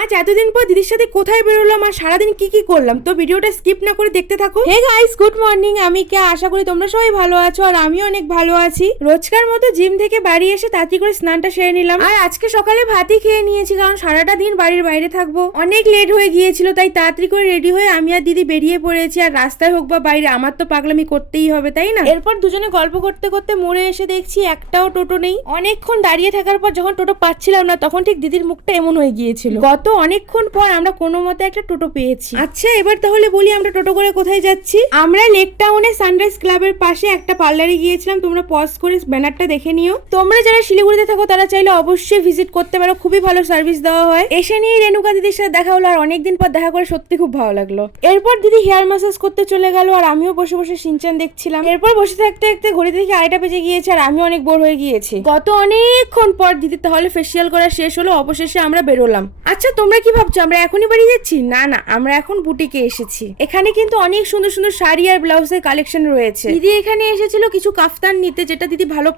আজ এতদিন পর দিদির সাথে কোথায় বেরোলাম আর সারাদিন কি কি করলাম, তো ভিডিওটা স্কিপ না করে দেখতে থাকো। Hey guys, good morning. আমি কে আশা করি তোমরা সবাই ভালো আছো আর আমিও অনেক ভালো আছি। রোজকার মতো জিম থেকে বাড়ি এসে তাড়াতাড়ি করে স্নানটা সেরে নিলাম। আর আজকে সকালে ভাতই খেয়ে নিয়েছি, কারণ সারাটা দিন বাড়ির বাইরে থাকবো, অনেক লেট হয়ে গিয়েছিল। তাই তাড়াতাড়ি করে রেডি হয়ে আমি আর দিদি বেরিয়ে পড়েছি। আর রাস্তায় হোক বা বাইরে, আমার তো পাগলামি করতেই হবে, তাই না? এরপর দুজনে গল্প করতে করতে মোড়ে এসে দেখছি একটাও টোটো নেই। অনেকক্ষণ দাঁড়িয়ে থাকার পর যখন টোটো পাচ্ছিলাম না, তখন ঠিক দিদির মুখটা এমন হয়ে গিয়েছিল। গত অনেকক্ষণ পর আমরা কোনো মতে একটা টোটো পেয়েছি। আচ্ছা, এবার তাহলে বলি আমরা টোটো করে কোথায় যাচ্ছি। আমরা লেক টাউনে সানরাইজ ক্লাবের পাশে একটা পার্লারে গিয়েছিলাম। তোমরা পজ করে ব্যানারটা দেখে নিও। তোমরা যারা শিলিগুড়িতে থাকো তারা চাইলে অবশ্যই ভিজিট করতে পারো, খুবই ভালো সার্ভিস দেওয়া হয়। এসে নিয়ে রেণুকা দিদির সাথে দেখা হলো, আর অনেকদিন পর দেখা করে সত্যি খুব ভালো লাগলো। এরপর দিদি হেয়ার ম্যাসাজ করতে চলে গেল, আর আমিও বসে বসে সিনচান দেখছিলাম। এরপর বসে থাকতে থাকতে ঘড়িতে দেখি 2:30 বেজে গিয়েছে, আর আমি অনেক বোর হয়ে গিয়েছি। গত অনেকক্ষণ পর দিদি তাহলে ফেসিয়াল করা শেষ হলো, অবশেষে আমরা বেরোলাম। আচ্ছা, তোমরা কি ভাবছো আমরা এখনই বাড়ি যাচ্ছি? না না, আমরা এখন বুটিকে এসেছি। এখানে কিন্তু অনেক সুন্দর সুন্দর শাড়ি আর ব্লাউজের কালেকশন রয়েছে। দিদি এখানে এসেছিল কিছু কাফতান নিতে, যেটা দিদি ভালো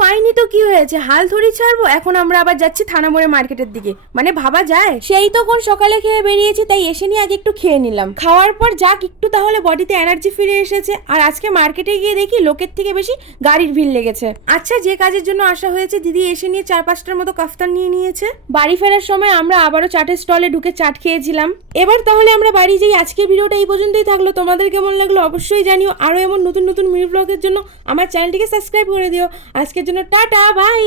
পাইনি তো কি হয়েছে, হাল ধরি ছাড়বো। এখন আমরা আবার যাচ্ছি থানা মোড়ে মার্কেটের দিকে, মানে ভাবা যায়। সেই তো কোন সকালে খেয়ে বেরিয়েছি, তাই এসে নিয়ে আগে একটু খেয়ে নিলাম। খাওয়ার পর যাক একটু তাহলে বডিতে এনার্জি ফিরে এসেছে। আর আজকে মার্কেটে গিয়ে দেখি লোকের থেকে বেশি গাড়ির ভিড় লেগেছে। আচ্ছা, যে কাজের জন্য আসা হয়েছে, দিদি এসে নিয়ে 4-5টার মতো কাফতান নিয়ে নিয়েছে। বাড়ি ফেরার সময় আমরা আবারও চাটের স্টলে ঢুকে চাট খেয়েছিলাম। এবার তাহলে আমরা বাড়ি যাই। আজকের ভিডিওটা এই পর্যন্তই থাকলো। তোমাদের কেমন লাগলো অবশ্যই জানিও। আরো এমন নতুন নতুন মিনি ব্লগের জন্য আমার চ্যানেলটিকে সাবস্ক্রাইব করে দিও। আজকের জন্য টাটা, বাই।